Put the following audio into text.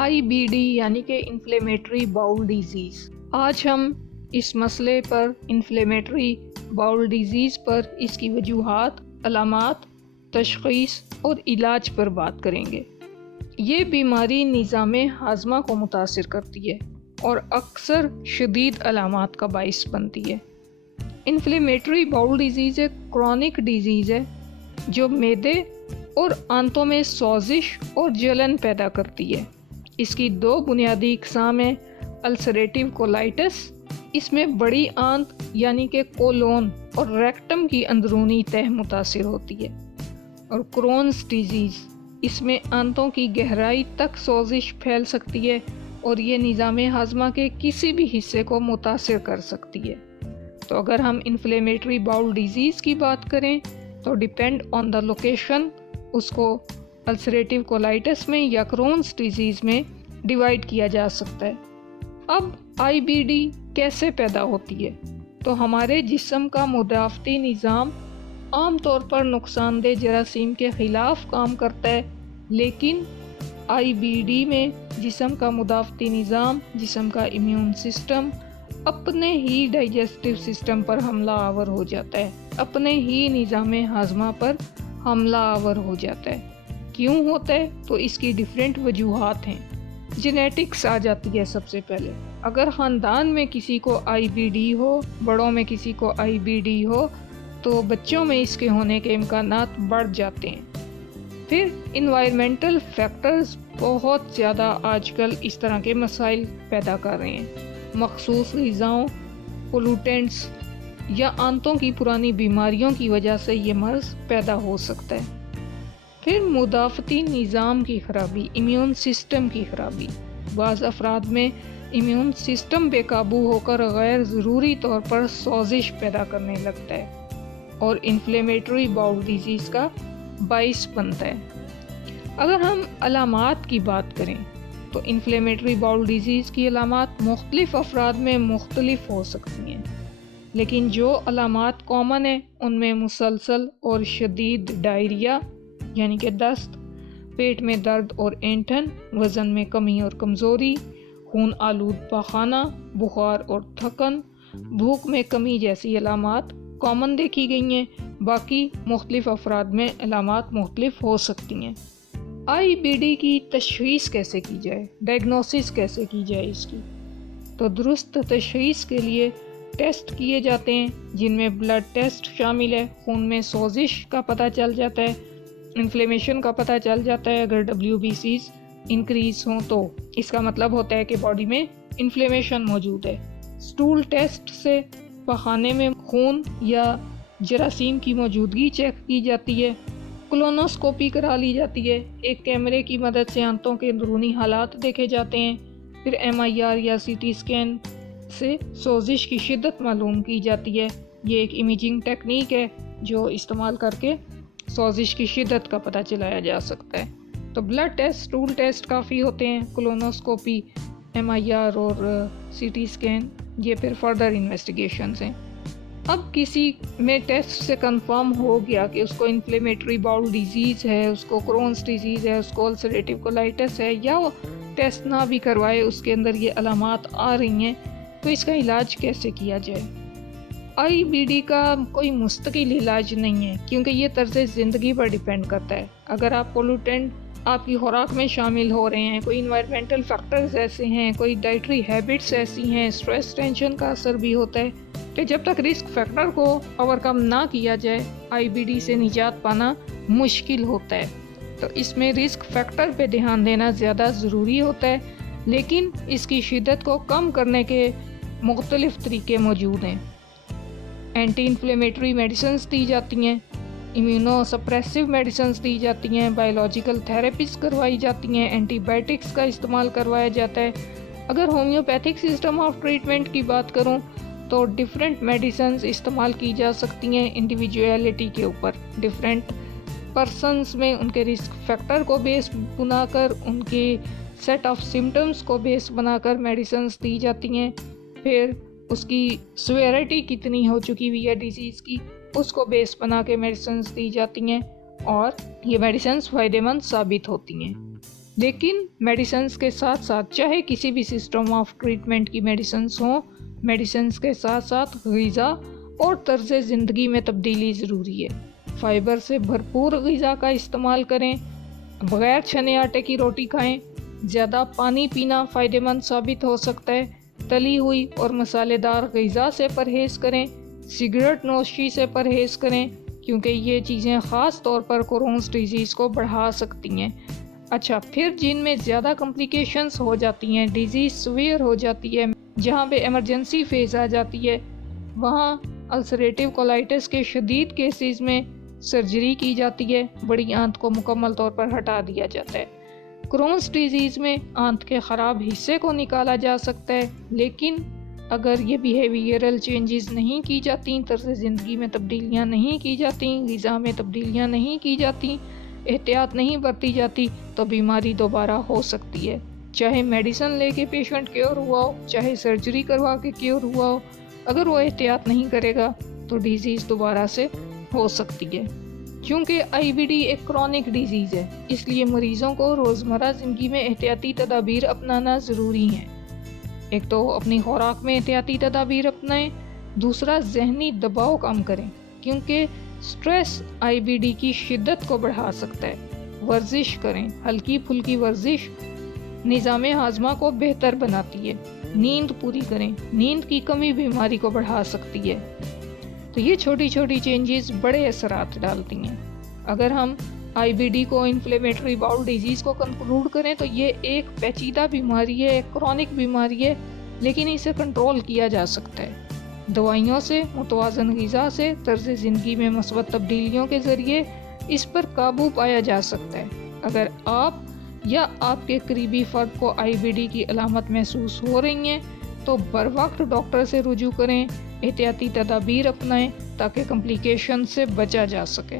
IBD یعنی کہ inflammatory bowl disease. آج ہم اس مسئلے پر انفلیمیٹری باؤل ڈیزیز پر اس کی وجوہات، علامات، تشخیص اور علاج پر بات کریں گے۔ یہ بیماری نظام ہاضمہ کو متاثر کرتی ہے اور اکثر شدید علامات کا باعث بنتی ہے۔ انفلیمیٹری باؤل ڈیزیز ایک کرونک ڈیزیز ہے جو معدے اور آنتوں میں سوزش اور جلن پیدا کرتی ہے۔ اس کی دو بنیادی اقسام ہیں، السریٹیو کولائٹس، اس میں بڑی آنت یعنی کہ کولون اور ریکٹم کی اندرونی تہہ متاثر ہوتی ہے، اور کرونز ڈیزیز، اس میں آنتوں کی گہرائی تک سوزش پھیل سکتی ہے اور یہ نظام ہاضمہ کے کسی بھی حصے کو متاثر کر سکتی ہے۔ تو اگر ہم انفلیمیٹری باؤل ڈیزیز کی بات کریں تو ڈیپینڈ آن دا لوکیشن اس کو السریٹیو کولائٹس میں یا کرونز ڈیزیز میں ڈیوائیڈ کیا جا سکتا ہے۔ اب IBD کیسے پیدا ہوتی ہے؟ تو ہمارے جسم کا مدافعتی نظام عام طور پر نقصان دہ جراثیم کے خلاف کام کرتا ہے، لیکن IBD میں جسم کا مدافعتی نظام، جسم کا امیون سسٹم اپنے ہی ڈائجسٹو سسٹم پر حملہ آور ہو جاتا ہے، اپنے ہی نظام ہاضمہ پر حملہ آور ہو جاتا ہے۔ کیوں ہوتا ہے؟ تو اس کی ڈیفرنٹ وجوہات ہیں۔ جینیٹکس آ جاتی ہے سب سے پہلے۔ اگر خاندان میں کسی کو IBD ہو، بڑوں میں کسی کو IBD ہو، تو بچوں میں اس کے ہونے کے امکانات بڑھ جاتے ہیں۔ پھر انوائرمنٹل فیکٹرز بہت زیادہ آج کل اس طرح کے مسائل پیدا کر رہے ہیں۔ مخصوص غذاؤں، پولوٹینٹس یا آنتوں کی پرانی بیماریوں کی وجہ سے یہ مرض پیدا ہو سکتا ہے۔ پھر مدافعتی نظام کی خرابی، امیون سسٹم کی خرابی۔ بعض افراد میں امیون سسٹم بے قابو ہو کر غیر ضروری طور پر سوزش پیدا کرنے لگتا ہے اور انفلیمیٹری باؤل ڈیزیز کا باعث بنتا ہے۔ اگر ہم علامات کی بات کریں تو انفلیمیٹری باؤل ڈیزیز کی علامات مختلف افراد میں مختلف ہو سکتی ہیں، لیکن جو علامات کامن ہیں ان میں مسلسل اور شدید ڈائریا یعنی کہ دست، پیٹ میں درد اور اینٹھن، وزن میں کمی اور کمزوری، خون آلود پاخانہ، بخار اور تھکن، بھوک میں کمی جیسی علامات کامن دیکھی گئی ہیں۔ باقی مختلف افراد میں علامات مختلف ہو سکتی ہیں۔ IBD کی تشخیص کیسے کی جائے؟ ڈائگنوسس کیسے کی جائے اس کی؟ تو درست تشخیص کے لیے ٹیسٹ کیے جاتے ہیں، جن میں بلڈ ٹیسٹ شامل ہے۔ خون میں سوزش کا پتہ چل جاتا ہے، انفلیمیشن کا پتہ چل جاتا ہے۔ اگر WBCs انکریز ہوں تو اس کا مطلب ہوتا ہے کہ باڈی میں انفلیمیشن موجود ہے۔ سٹول ٹیسٹ سے پخانے میں خون یا جراثیم کی موجودگی چیک کی جاتی ہے۔ کولونوسکوپی کرا لی جاتی ہے، ایک کیمرے کی مدد سے آنتوں کے اندرونی حالات دیکھے جاتے ہیں۔ پھر MIR یا CT اسکین سے سوزش کی شدت معلوم کی جاتی ہے۔ یہ ایک امیجنگ ٹیکنیک ہے جو استعمال کر کے سوزش کی شدت کا پتہ چلایا جا سکتا ہے۔ تو بلڈ ٹیسٹ، ٹول ٹیسٹ کافی ہوتے ہیں، کولونوسکوپی، MIR اور CT اسکین، یہ پھر فردر انویسٹیگیشنز ہیں۔ اب کسی میں ٹیسٹ سے کنفرم ہو گیا کہ اس کو انفلیمیٹری باؤل ڈیزیز ہے، اس کو کرونز ڈیزیز ہے، اس کو السریٹیو کولائٹس ہے، یا وہ ٹیسٹ نہ بھی کروائے اس کے اندر یہ علامات آ رہی ہیں، تو اس کا علاج کیسے کیا جائے؟ IBD کا کوئی مستقل علاج نہیں ہے، کیونکہ یہ طرز زندگی پر ڈیپینڈ کرتا ہے۔ اگر آپ پولوٹینٹ آپ کی خوراک میں شامل ہو رہے ہیں، کوئی انوائرمنٹل فیکٹرز ایسے ہیں، کوئی ڈائٹری ہیبٹس ایسی ہیں، اسٹریس ٹینشن کا اثر بھی ہوتا ہے، کہ جب تک رسک فیکٹر کو اوورکم نہ کیا جائے IBD سے نجات پانا مشکل ہوتا ہے۔ تو اس میں رسک فیکٹر پہ دھیان دینا زیادہ ضروری ہوتا ہے، لیکن اس کی شدت کو کم کرنے کے مختلف طریقے موجود ہیں۔ اینٹی انفلیمیٹری میڈیسنز دی جاتی ہیں، امیونو سپریسو میڈیسنز دی جاتی ہیں، بایولوجیکل تھراپیز کروائی جاتی ہیں، اینٹی بائیوٹکس کا استعمال کروایا جاتا ہے۔ اگر ہومیوپیتھک سسٹم آف ٹریٹمنٹ کی بات کروں تو ڈیفرنٹ میڈیسنز استعمال کی جا سکتی ہیں انڈیویجویلٹی کے اوپر، ڈیفرنٹ پرسنز میں ان کے رسک فیکٹر کو بیس بنا کر، ان کے سیٹ آف سمٹمز کو بیس بنا کر میڈیسنز دی جاتی ہیں۔ پھر اس کی سویرٹی کتنی ہو چکی ہوئی ہے ڈیزیز کی، اس کو بیس بنا کے میڈیسنز دی جاتی ہیں، اور یہ میڈیسنز فائدہ مند ثابت ہوتی ہیں۔ لیکن میڈیسنز کے ساتھ ساتھ چاہے کسی بھی سسٹم آف ٹریٹمنٹ کی میڈیسنز ہوں، میڈیسنز کے ساتھ ساتھ غذا اور طرز زندگی میں تبدیلی ضروری ہے۔ فائبر سے بھرپور غذا کا استعمال کریں، بغیر چھنے آٹے کی روٹی کھائیں، زیادہ پانی پینا فائدہ مند ثابت ہو سکتا ہے، تلی ہوئی اور مسالے دار غذا سے پرہیز کریں، سگریٹ نوشی سے پرہیز کریں کیونکہ یہ چیزیں خاص طور پر کرونز ڈیزیز کو بڑھا سکتی ہیں۔ اچھا، پھر جن میں زیادہ کمپلیکیشنز ہو جاتی ہیں، ڈیزیز سویئر ہو جاتی ہے، جہاں پہ ایمرجنسی فیز آ جاتی ہے، وہاں السریٹیو کولائٹس کے شدید کیسز میں سرجری کی جاتی ہے، بڑی آنت کو مکمل طور پر ہٹا دیا جاتا ہے۔ کرونز ڈیزیز میں آنت کے خراب حصے کو نکالا جا سکتا ہے، لیکن اگر یہ بیہیویئرل چینجز نہیں کی جاتی، طرز زندگی میں تبدیلیاں نہیں کی جاتی، غذا میں تبدیلیاں نہیں کی جاتی، احتیاط نہیں برتی جاتی، تو بیماری دوبارہ ہو سکتی ہے۔ چاہے میڈیسن لے کے پیشنٹ کیور ہوا ہو، چاہے سرجری کروا کے کیور ہوا ہو، اگر وہ احتیاط نہیں کرے گا تو ڈیزیز دوبارہ سے ہو سکتی ہے۔ چونکہ آئی بی ڈی ایک کرونک ڈیزیز ہے، اس لیے مریضوں کو روزمرہ زندگی میں احتیاطی تدابیر اپنانا ضروری ہے۔ ایک تو اپنی خوراک میں احتیاطی تدابیر اپنائیں، دوسرا ذہنی دباؤ کم کریں کیونکہ سٹریس آئی بی ڈی کی شدت کو بڑھا سکتا ہے۔ ورزش کریں، ہلکی پھلکی ورزش نظام ہاضمہ کو بہتر بناتی ہے۔ نیند پوری کریں، نیند کی کمی بیماری کو بڑھا سکتی ہے۔ تو یہ چھوٹی چھوٹی چینجز بڑے اثرات ڈالتی ہیں۔ اگر ہم آئی بی ڈی کو انفلیمیٹری باؤل ڈیزیز کو کنکلوڈ کریں تو یہ ایک پیچیدہ بیماری ہے، ایک کرونک بیماری ہے، لیکن اسے کنٹرول کیا جا سکتا ہے دوائیوں سے، متوازن غذا سے، طرز زندگی میں مثبت تبدیلیوں کے ذریعے اس پر قابو پایا جا سکتا ہے۔ اگر آپ یا آپ کے قریبی فرد کو آئی بی ڈی کی علامت محسوس ہو رہی ہیں تو بروقت ڈاکٹر سے رجوع کریں، احتیاطی تدابیر اپنائیں تاکہ کمپلیکیشن سے بچا جا سکے۔